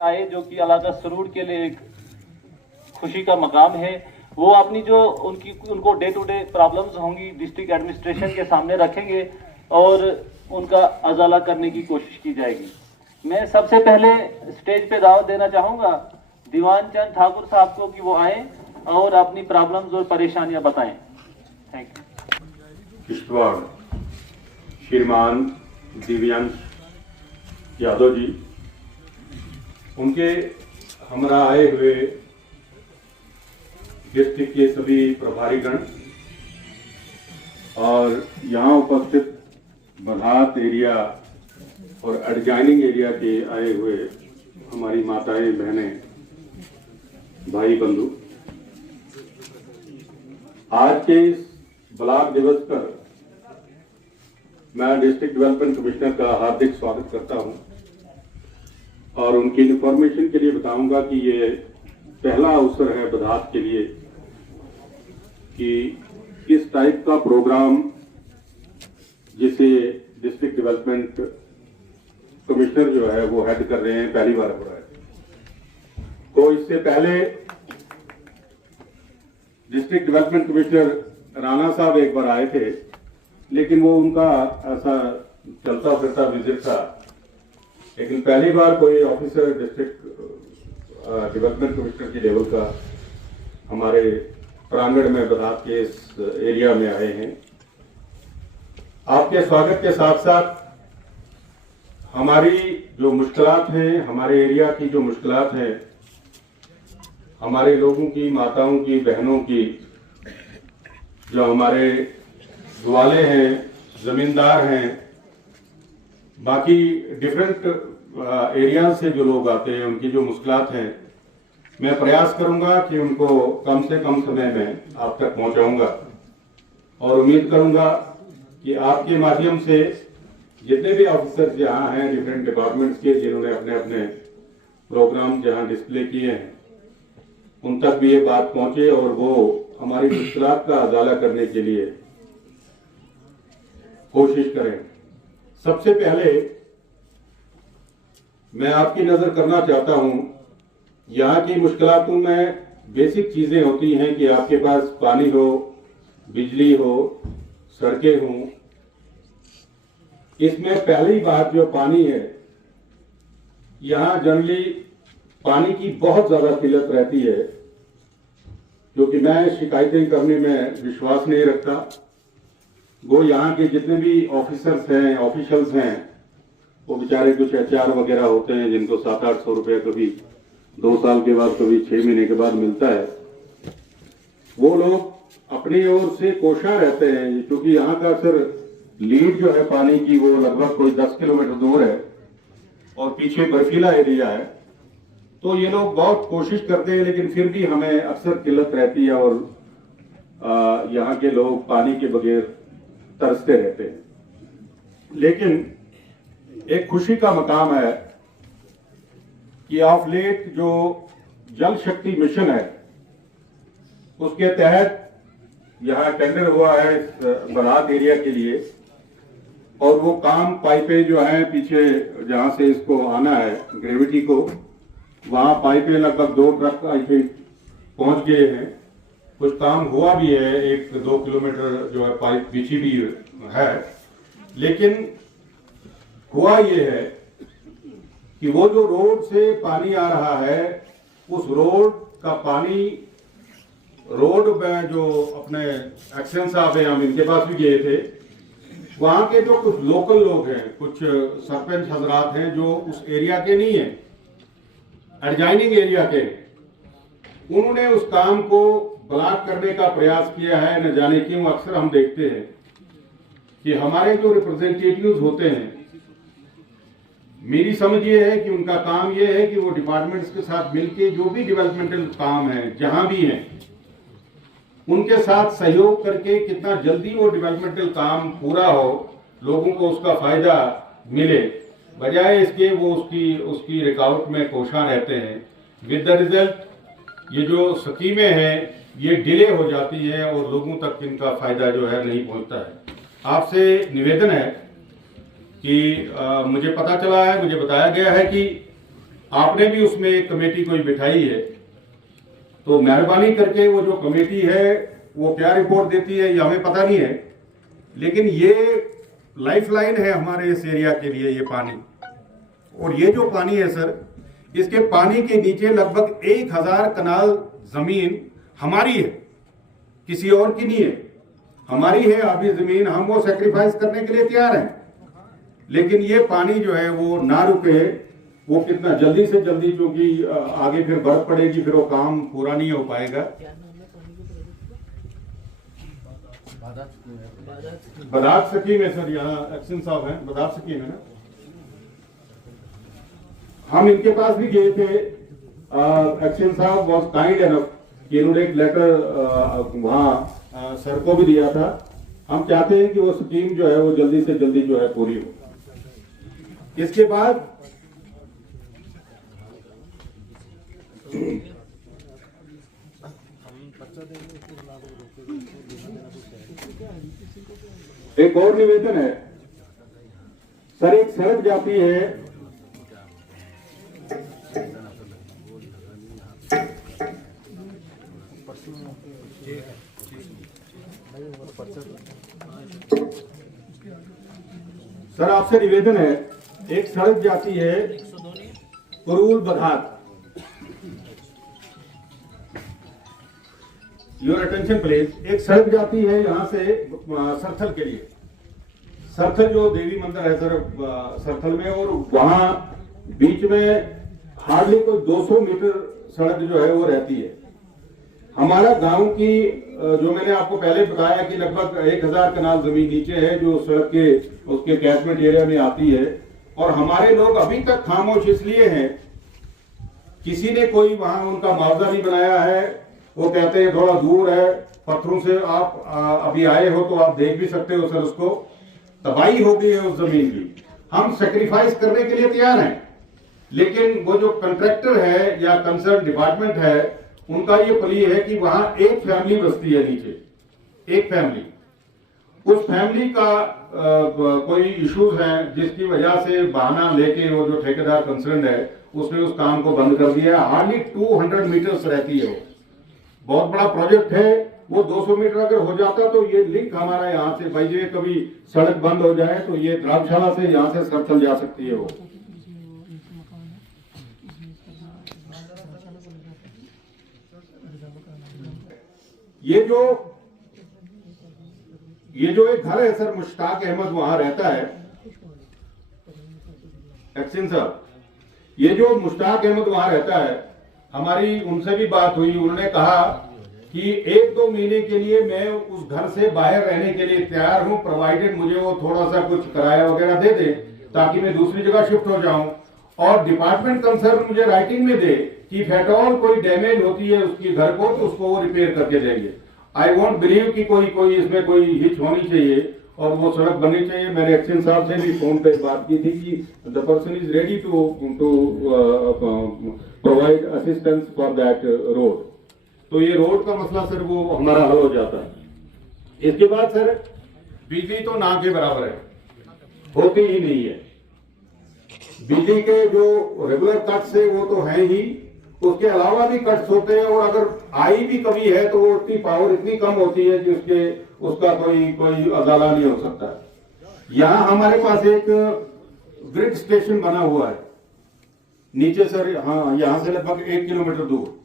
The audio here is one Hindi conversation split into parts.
आए जो कि इलाका सरूर के लिए एक खुशी का मकाम है। वो अपनी जो उनको डे टू डे प्रॉब्लम्स होंगी डिस्ट्रिक्ट एडमिनिस्ट्रेशन के सामने रखेंगे और उनका अजाला करने की कोशिश की जाएगी। मैं सबसे पहले स्टेज पे दावत देना चाहूँगा दीवान चंद ठाकुर साहब को कि वो आए और अपनी प्रॉब्लम्स और परेशानियां बताएं। Thank you. किश्तवाड़ श्रीमान दिव्यांश यादव जी, उनके हमरा आए हुए डिस्ट्रिक्ट के सभी प्रभारीगण और यहाँ उपस्थित बरहात एरिया और एडजॉइनिंग एरिया के आए हुए हमारी माताएं, बहनें, भाई बंधु, आज के इस ब्लॉक दिवस पर मैं डिस्ट्रिक्ट डेवलपमेंट कमिश्नर का हार्दिक स्वागत करता हूं और उनकी इंफॉर्मेशन के लिए बताऊंगा कि ये पहला अवसर है बरहात के लिए कि इस टाइप का प्रोग्राम जिसे डिस्ट्रिक्ट डेवलपमेंट कमिश्नर जो है वो हेड कर रहे हैं, पहली बार हो रहा है। तो इससे पहले डिस्ट्रिक्ट डेवलपमेंट कमिश्नर राणा साहब एक बार आए थे, लेकिन वो उनका ऐसा चलता फिरता विजिट था। लेकिन पहली बार कोई ऑफिसर डिस्ट्रिक्ट डेवलपमेंट कमिश्नर की लेवल का हमारे प्रांगण में बरहात के इस एरिया में आए हैं। आपके स्वागत के साथ साथ हमारी जो मुश्किलात हैं, हमारे एरिया की जो मुश्किलात हैं, हमारे लोगों की, माताओं की, बहनों की, जो हमारे ग्वाले हैं, जमींदार हैं, बाकी डिफरेंट एरिया से जो लोग आते हैं, उनकी जो मुश्किलात हैं, मैं प्रयास करूंगा कि उनको कम से कम समय में आप तक पहुंचाऊंगा और उम्मीद करूंगा कि आपके माध्यम से जितने भी ऑफिसर्स यहाँ हैं डिफरेंट डिपार्टमेंट्स के, जिन्होंने अपने अपने प्रोग्राम जहाँ डिस्प्ले किए हैं, उन तक भी ये बात पहुंचे और वो हमारी मुश्किलात का अजाला करने के लिए कोशिश करें। सबसे पहले मैं आपकी नजर करना चाहता हूं, यहाँ की मुश्किलातों में बेसिक चीजें होती हैं कि आपके पास पानी हो, बिजली हो, सड़कें हों। इसमें पहली बात जो पानी है, यहाँ जनरली पानी की बहुत ज्यादा किल्लत रहती है, क्योंकि मैं शिकायतें करने में विश्वास नहीं रखता। वो यहाँ के जितने भी ऑफिसर्स हैं, ऑफिशियल्स हैं, वो बेचारे कुछ HR वगैरह होते हैं जिनको 700-800 रुपये कभी 2 साल के बाद, कभी 6 महीने के बाद मिलता है। वो लोग अपनी ओर से कोशा रहते हैं, क्योंकि यहाँ का सर लीड जो है पानी की वो लगभग कोई 10 किलोमीटर दूर है और पीछे बर्फीला एरिया है। तो ये लोग बहुत कोशिश करते हैं, लेकिन फिर भी हमें अक्सर किल्लत रहती है और यहाँ के लोग पानी के बगैर तरसते रहते हैं। लेकिन एक खुशी का मकाम है कि ऑफ लेट जो जल शक्ति मिशन है, उसके तहत यहाँ टेंडर हुआ है इस बरहात एरिया के लिए, और वो काम पाइपें जो हैं पीछे जहां से इसको आना है ग्रेविटी को, वहां पाइपें लगभग 2 ट्रक आई थिंक पहुंच गए हैं। कुछ काम हुआ भी है, 1-2 किलोमीटर जो है पाइप बिछी भी है। लेकिन हुआ ये है कि वो जो रोड से पानी आ रहा है, उस रोड का पानी, रोड में जो अपने एक्शन साहब हैं, हम इनके पास भी गए थे, वहां के जो कुछ लोकल लोग हैं, कुछ सरपंच हजरात हैं जो उस एरिया के नहीं है, एडजॉइनिंग एरिया के, उन्होंने उस काम को ब्लॉक करने का प्रयास किया है। न जाने क्यों अक्सर हम देखते हैं कि हमारे जो रिप्रेजेंटेटिव्स होते हैं, मेरी समझ ये है कि उनका काम ये है कि वो डिपार्टमेंट्स के साथ मिलके जो भी डेवलपमेंटल काम है जहां भी है, उनके साथ सहयोग करके कितना जल्दी वो डेवलपमेंटल काम पूरा हो, लोगों को उसका फायदा मिले, बजाय इसके वो उसकी रुकावट में कोशा रहते हैं। विद द रिजल्ट ये जो स्कीमें हैं ये डिले हो जाती है और लोगों तक इनका फायदा जो है नहीं पहुंचता है। आपसे निवेदन है कि मुझे पता चला है, मुझे बताया गया है कि आपने भी उसमें एक कमेटी कोई बिठाई है, तो मेहरबानी करके वो जो कमेटी है वो क्या रिपोर्ट देती है ये हमें पता नहीं है, लेकिन ये लाइफलाइन है हमारे इस एरिया के लिए ये पानी। और ये जो पानी है सर, इसके पानी के नीचे लगभग 1000 कनाल जमीन हमारी है, किसी और की नहीं है, हमारी है आधी जमीन। हम वो सेक्रीफाइस करने के लिए तैयार हैं, लेकिन ये पानी जो है वो ना रुके, वो कितना जल्दी से जल्दी, क्योंकि आगे फिर बर्फ पड़ेगी, फिर वो काम पूरा नहीं हो पाएगा। बदात सकीम है सर, यहाँ एक्शन साहब हैं, बदात सकीम है ना। हम इनके पास भी गए थे, एक्शन साहब वॉज काइंड एनफ कि इन्होंने एक लेटर वहां सर को भी दिया था। हम चाहते हैं कि वो स्कीम जो है वो जल्दी से जल्दी जो है पूरी हो। इसके बाद एक और निवेदन है सर, एक सड़क जाती है सर, आपसे निवेदन है, एक सड़क जाती है कुरूल बधात। Your attention please. एक सड़क जाती है यहां से सरथल के लिए, सरथल जो देवी मंदिर है सर सरथल में, और वहां बीच में हार्डली कोई 200 मीटर सड़क जो है वो रहती है। हमारा गांव की जो मैंने आपको पहले बताया कि लगभग 1000 कनाल जमीन नीचे है जो सड़क के उसके कैचमेंट एरिया में आती है, और हमारे लोग अभी तक खामोश इसलिए हैं, किसी ने कोई वहां उनका मुआवजा नहीं बनाया है। वो कहते हैं थोड़ा दूर है, पत्थरों से आप अभी आए हो तो आप देख भी सकते हो सर, उसको तबाही हो गई है उस जमीन की। हम सेक्रीफाइस करने के लिए तैयार हैं, लेकिन वो जो कॉन्ट्रैक्टर है या कंसर्न डिपार्टमेंट है, उनका ये प्ली है कि वहां एक फैमिली बसती है नीचे, एक फैमिली, उस फैमिली का कोई इश्यूज हैं जिसकी वजह से बहाना लेके वो जो ठेकेदार कंसर्न है उसने उस काम को बंद कर दिया। हार्डली 200 मीटर्स रहती है, वो बहुत बड़ा प्रोजेक्ट है। वो 200 मीटर अगर हो जाता तो ये लिंक हमारा यहाँ से भाई ये कभी सड़क बंद हो जाए तो ये द्राक्षाला से यहाँ से सरथल जा सकती है। वो ये जो एक घर है सर, मुश्ताक अहमद वहां रहता है, एक्शन साहब, ये जो मुश्ताक अहमद वहां रहता है, हमारी उनसे भी बात हुई। उन्होंने कहा कि 1-2 महीने के लिए मैं उस घर से बाहर रहने के लिए तैयार हूं, प्रोवाइडेड मुझे वो थोड़ा सा कुछ किराया वगैरह दे दे ताकि मैं दूसरी जगह शिफ्ट हो जाऊं, और डिपार्टमेंट कंसर्न मुझे राइटिंग में दे कि इफ एट ऑल कोई डैमेज होती है उसकी घर को तो उसको वो रिपेयर करके देंगे। आई वॉन्ट बिलीव कि कोई इसमें कोई हिच होनी चाहिए और वो सड़क बननी चाहिए। मैंने एक्शन साहब से भी फोन पे बात की थी कि the person is ready to provide assistance for that road. तो ये रोड का मसला सर वो हमारा हल हो जाता है। इसके बाद सर बिजली तो ना के बराबर है, होती ही नहीं है। बिजली के जो रेगुलर कट्स है वो तो है ही, उसके अलावा भी कट्स होते हैं, और अगर आई भी कमी है तो उसकी पावर इतनी कम होती है कि उसका कोई अजाला नहीं हो सकता। यहाँ हमारे पास एक ग्रिड स्टेशन बना हुआ है नीचे सर, हाँ, यहाँ से लगभग 1 किलोमीटर दूर।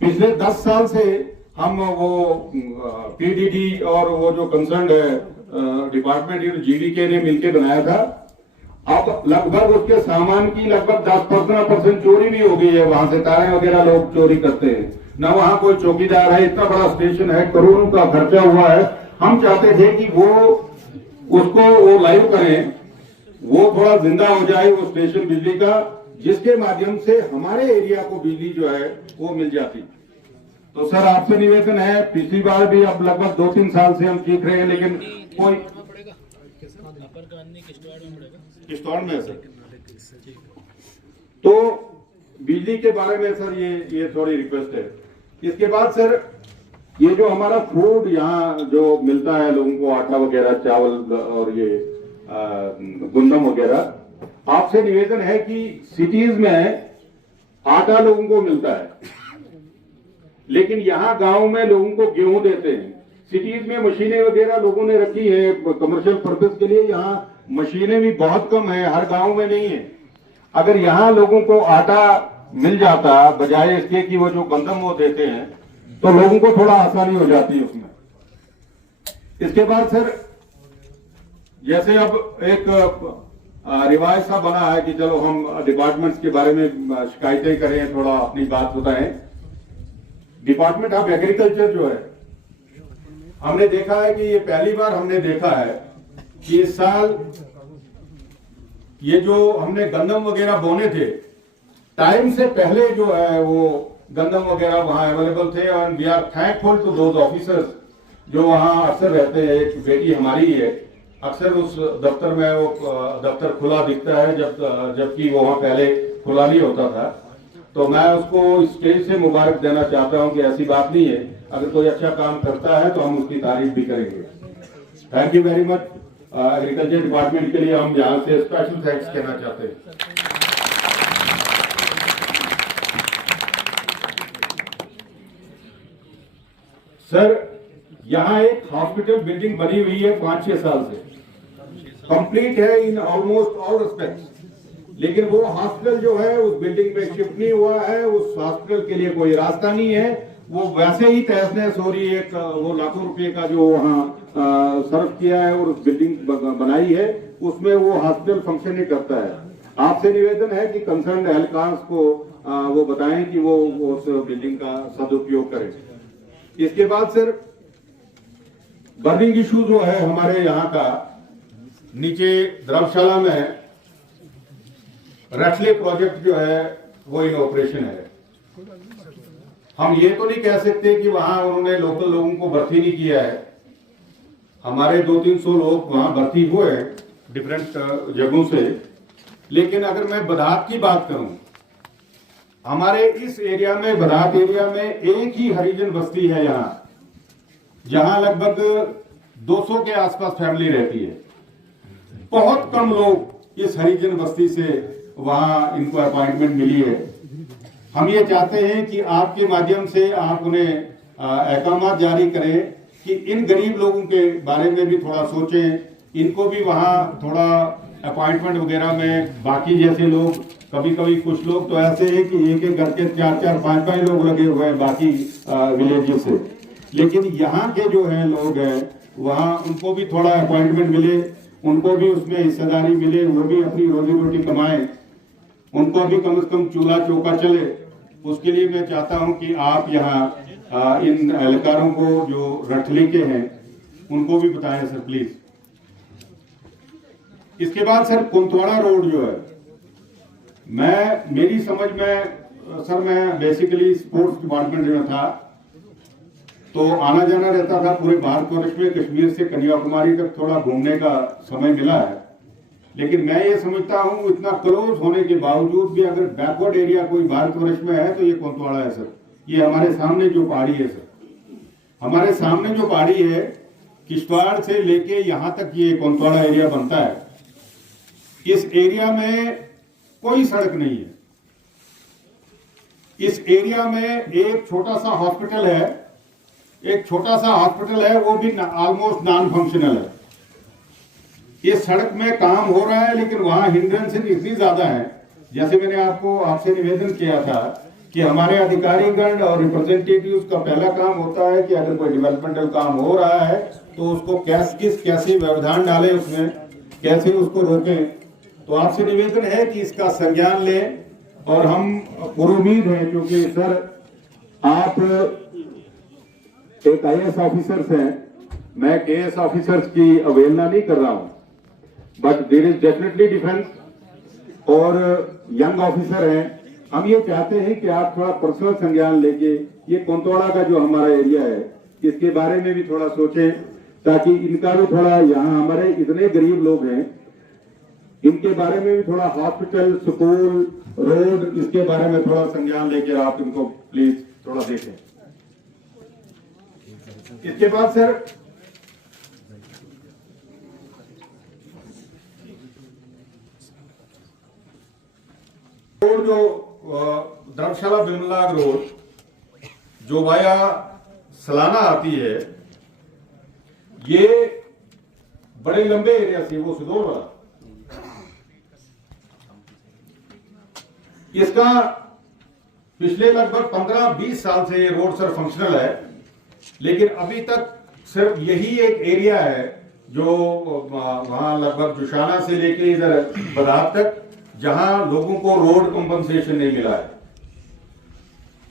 पिछले 10 साल से हम वो पीडीडी और वो जो कंसर्न है डिपार्टमेंट जीडीके ने मिलकर बनाया था। अब लगभग उसके सामान की लगभग 10% चोरी भी हो गई है, वहां से तारें वगैरह लोग चोरी करते हैं, न वहां कोई चौकीदार है। इतना बड़ा स्टेशन है, करोड़ों का खर्चा हुआ है। हम चाहते थे कि वो लाइव करें, वो थोड़ा जिंदा हो जाए वो स्टेशन बिजली का, जिसके माध्यम से हमारे एरिया को बिजली जो है वो मिल जाती। तो सर आपसे निवेदन है, पिछली बार भी अब लगभग 2-3 साल से हम सीख रहे हैं, लेकिन कोई किस्तौड़ में है सर। तो बिजली के बारे में सर ये थोड़ी रिक्वेस्ट है। इसके बाद सर ये जो हमारा फूड यहाँ जो मिलता है लोगों को, आटा वगैरह, चावल और ये गुंदम वगैरह, आपसे निवेदन है कि सिटीज में आटा लोगों को मिलता है, लेकिन यहाँ गांव में लोगों को गेहूं देते हैं। सिटीज में मशीनें वगैरह लोगों ने रखी है कमर्शियल पर्पस के लिए, यहाँ मशीनें भी बहुत कम है, हर गांव में नहीं है। अगर यहाँ लोगों को आटा मिल जाता बजाय इसके कि वो जो गंदम वो देते हैं, तो लोगों को थोड़ा आसानी हो जाती है उसमें। इसके बाद सर, जैसे अब एक रिवाज सा बना है कि चलो हम डिपार्टमेंट्स के बारे में शिकायतें करें, थोड़ा अपनी बात बताएं। डिपार्टमेंट ऑफ एग्रीकल्चर जो है, हमने देखा है कि ये पहली बार हमने देखा है कि इस साल ये जो हमने गंदम वगैरह बोने थे, टाइम से पहले जो है वो गंदम वगैरह वहां अवेलेबल थे। और we are thankful to those officers जो वहां अक्सर रहते हैं। एक बेटी हमारी ही है, अक्सर उस दफ्तर में वो दफ्तर खुला दिखता है, जबकि वो वहां पहले खुला नहीं होता था। तो मैं उसको स्टेज से मुबारक देना चाहता हूं कि ऐसी बात नहीं है, अगर कोई अच्छा काम करता है तो हम उसकी तारीफ भी करेंगे। Thank you very much. Agriculture department के लिए हम यहाँ से स्पेशल थैंक्स कहना चाहते हैं। सर, यहाँ एक हॉस्पिटल बिल्डिंग बनी हुई है 5-6 साल से, कंप्लीट है इन ऑलमोस्ट ऑल रिस्पेक्ट्स, लेकिन वो हॉस्पिटल जो है उस बिल्डिंग में शिफ्ट नहीं हुआ है। उस हॉस्पिटल के लिए कोई रास्ता नहीं है, वो वैसे ही तहस नहस हो रही है। वो लाखों रुपए का जो वहाँ सर्व किया है और उस बिल्डिंग बनाई है, उसमें वो हॉस्पिटल फंक्शन नहीं करता है। आपसे निवेदन है कि कंसर्न एहलकार को वो बताएं कि वो उस बिल्डिंग का सदुपयोग करें। इसके बाद सर, बर्निंग इशू जो है हमारे यहाँ का, नीचे धर्मशाला में रटले प्रोजेक्ट जो है वो इन ऑपरेशन है। हम ये तो नहीं कह सकते कि वहां उन्होंने लोकल लोगों को भर्ती नहीं किया है। हमारे 200-300 लोग वहां भर्ती हुए हैं डिफरेंट जगहों से। लेकिन अगर मैं बदात की बात करूं, हमारे इस एरिया में, बदात एरिया में एक ही हरिजन बस्ती है यहाँ, जहां लगभग 200 के आसपास फैमिली रहती है। बहुत कम लोग इस हरिजन बस्ती से वहां इनको अपॉइंटमेंट मिली है। हम ये चाहते हैं कि आपके माध्यम से आप उन्हें अहकाम जारी करें कि इन गरीब लोगों के बारे में भी थोड़ा सोचें, इनको भी वहां थोड़ा अपॉइंटमेंट वगैरह में। बाकी जैसे लोग, कभी कभी कुछ लोग तो ऐसे हैं कि एक एक घर के 4-4, 5-5 लोग लगे हुए हैं बाकी विलेजेस से, लेकिन यहाँ के जो है लोग हैं वहाँ उनको भी थोड़ा अपॉइंटमेंट मिले, उनको भी उसमें हिस्सेदारी मिले, वो भी अपनी रोजी रोटी कमाएं, उनको भी कम से कम चूल्हा चौका चले। उसके लिए मैं चाहता हूं कि आप यहाँ इन एहलकारों को जो रटले के हैं उनको भी बताएं सर प्लीज। इसके बाद सर, कुंतवाड़ा रोड जो है, मेरी समझ में सर, मैं बेसिकली स्पोर्ट्स डिपार्टमेंट में था, तो आना जाना रहता था पूरे भारतवर्ष में। कश्मीर से कन्याकुमारी तक थोड़ा घूमने का समय मिला है, लेकिन मैं ये समझता हूँ इतना क्लोज होने के बावजूद भी अगर बैकवर्ड एरिया कोई भारतवर्ष में है तो ये कुंतवाड़ा है सर। ये हमारे सामने जो पहाड़ी है सर, हमारे सामने जो पहाड़ी है, किश्तवाड़ से लेके यहाँ तक ये कुंतवाड़ा एरिया बनता है। इस एरिया में कोई सड़क नहीं है। इस एरिया में एक छोटा सा हॉस्पिटल है, वो भी ऑलमोस्ट नॉन फंक्शनल है। इस सड़क में काम हो रहा है, लेकिन वहां हिंड्रेंसेस इतनी ज्यादा है। जैसे मैंने आपसे निवेदन किया था कि हमारे अधिकारीगण और रिप्रेजेंटेटिव्स का पहला काम होता है कि अगर कोई डेवलपमेंटल काम हो रहा है तो उसको कैसे व्यवधान डालें, उसमें कैसे उसको रोकें। तो आपसे निवेदन है कि इसका संज्ञान लें, और हम पूरी उम्मीद है, क्योंकि सर आप एक IAS ऑफिसर्स हैं, मैं KS ऑफिसर्स की अवहेलना नहीं कर रहा हूं, but there is definitely difference. और यंग ऑफिसर हैं, हम ये चाहते हैं कि आप थोड़ा पर्सनल संज्ञान लेके ये कुंतवाड़ा का जो हमारा एरिया है इसके बारे में भी थोड़ा सोचें, ताकि इनका भी थोड़ा, यहाँ हमारे इतने गरीब लोग हैं, इनके बारे में भी थोड़ा हॉस्पिटल, स्कूल, रोड, इसके बारे में थोड़ा संज्ञान लेकर आप इनको प्लीज थोड़ा देखें। इसके बाद सर, रोड जो धर्मशाला बिमलाग रोड जो वाया सलाना आती है, ये बड़े लंबे एरिया से, वो सुदौर वाला, इसका पिछले लगभग 15-20 साल से ये रोड सर फंक्शनल है, लेकिन अभी तक सिर्फ यही एक एरिया है जो वहां लगभग जुशाना से लेके इधर बदात तक, जहां लोगों को रोड कंपनसेशन नहीं मिला है।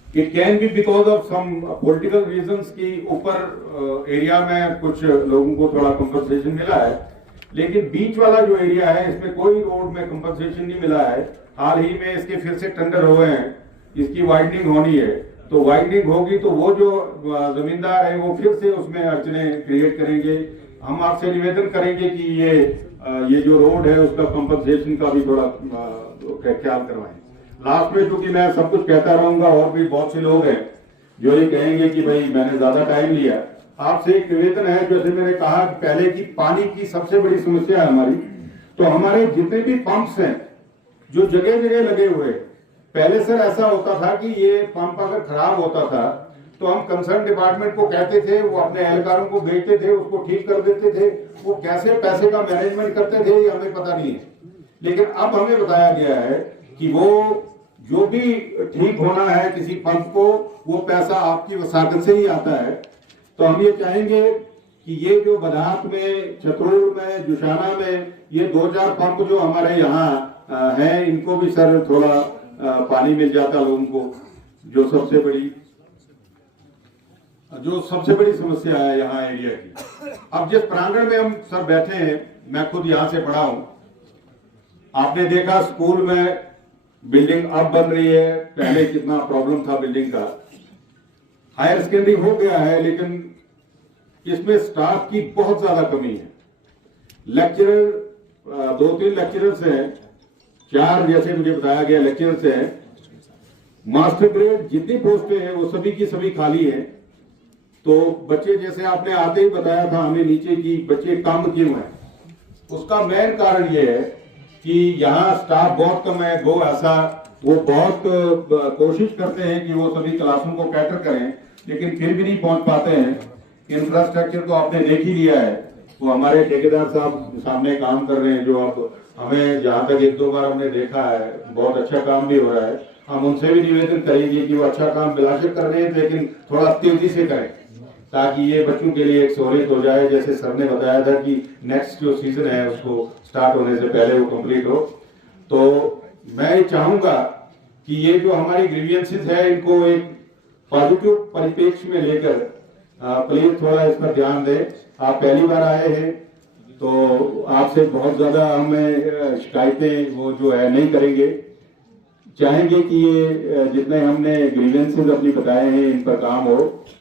It can be because of some political reasons की ऊपर एरिया में कुछ लोगों को थोड़ा कंपनसेशन मिला है, लेकिन बीच वाला जो एरिया है इसमें कोई रोड में कंपनसेशन नहीं मिला है। हाल ही में इसके फिर से टेंडर हुए हैं, इसकी वाइडनिंग होनी है, तो वाइडनिंग होगी तो वो जो जमींदार है वो फिर से उसमें अड़चने क्रिएट करेंगे। हम आपसे निवेदन करेंगे कि ये जो रोड है उसका कंपनसेशन का भी थोड़ा ख्याल करवाएं। लास्ट में क्योंकि मैं सब कुछ कहता रहूंगा और भी बहुत से लोग हैं जो ये कहेंगे कि भाई मैंने ज्यादा टाइम लिया, आपसे एक निवेदन है, जैसे मैंने कहा पहले की पानी की सबसे बड़ी समस्या है हमारी, तो हमारे जितने भी पंप्स हैं जो जगह जगह लगे हुए, पहले सर ऐसा होता था कि ये पंप अगर खराब होता था तो हम कंसर्न डिपार्टमेंट को कहते थे, वो अपने एहलकारों को भेजते थे, उसको ठीक कर देते थे। वो कैसे पैसे का मैनेजमेंट करते थे ये हमें पता नहीं है, लेकिन अब हमें बताया गया है कि वो जो भी ठीक होना है किसी पंप को, वो पैसा आपकी वसाकत से ही आता है। तो हम ये चाहेंगे कि ये जो बदात में, छतरूर में, जुशाना में ये 2-4 पंप जो हमारे यहाँ हैं, इनको भी सर थोड़ा पानी मिल जाता लोगों को, जो सबसे बड़ी समस्या है यहाँ एरिया की। अब जिस प्रांगण में हम सर बैठे हैं, मैं खुद यहाँ से पढ़ा हूं, आपने देखा स्कूल में बिल्डिंग अब बन रही है, पहले कितना प्रॉब्लम था बिल्डिंग का। हायर सेकेंडरी हो गया है, लेकिन इसमें स्टाफ की बहुत ज्यादा कमी है। लेक्चरर 2-3 लेक्चरर्स हैं, 4 जैसे मुझे बताया गया लेक्चरर्स हैं। मास्टर ग्रेड जितनी पोस्टें हैं वो सभी की सभी खाली हैं। तो बच्चे, जैसे आपने आते ही बताया था हमें नीचे की बच्चे कम क्यों हैं, उसका मेन कारण ये है कि यहाँ स्टाफ बहुत कम है। वो बहुत कोशिश करते हैं कि वो सभी क्लासों को कैटर करें, लेकिन फिर भी नहीं पहुंच पाते हैं। इंफ्रास्ट्रक्चर तो आपने देख ही लिया है, वो हमारे ठेकेदार साहब सामने काम कर रहे हैं, जो अब हमें जहां तक 1-2 बार हमने देखा है बहुत अच्छा काम भी हो रहा है। हम उनसे भी निवेदन करेंगे कि वो अच्छा काम बिलाशक कर रहे हैं, लेकिन थोड़ा तेजी से करें ताकि ये बच्चों के लिए एक सहूलियत हो जाए। जैसे सर ने बताया था कि नेक्स्ट जो सीजन है उसको स्टार्ट होने से पहले वो कंप्लीट हो। तो मैं चाहूंगा कि ये जो हमारी ग्रीवियंसेस है इनको एक पॉजिटिव परिप्रेक्ष्य में लेकर प्लीज थोड़ा इस पर ध्यान दें। आप पहली बार आए हैं तो आपसे बहुत ज्यादा हमें शिकायतें वो जो है नहीं करेंगे, चाहेंगे कि ये जितने हमने ग्रीवेंसेस अपनी बताए हैं इन पर काम हो।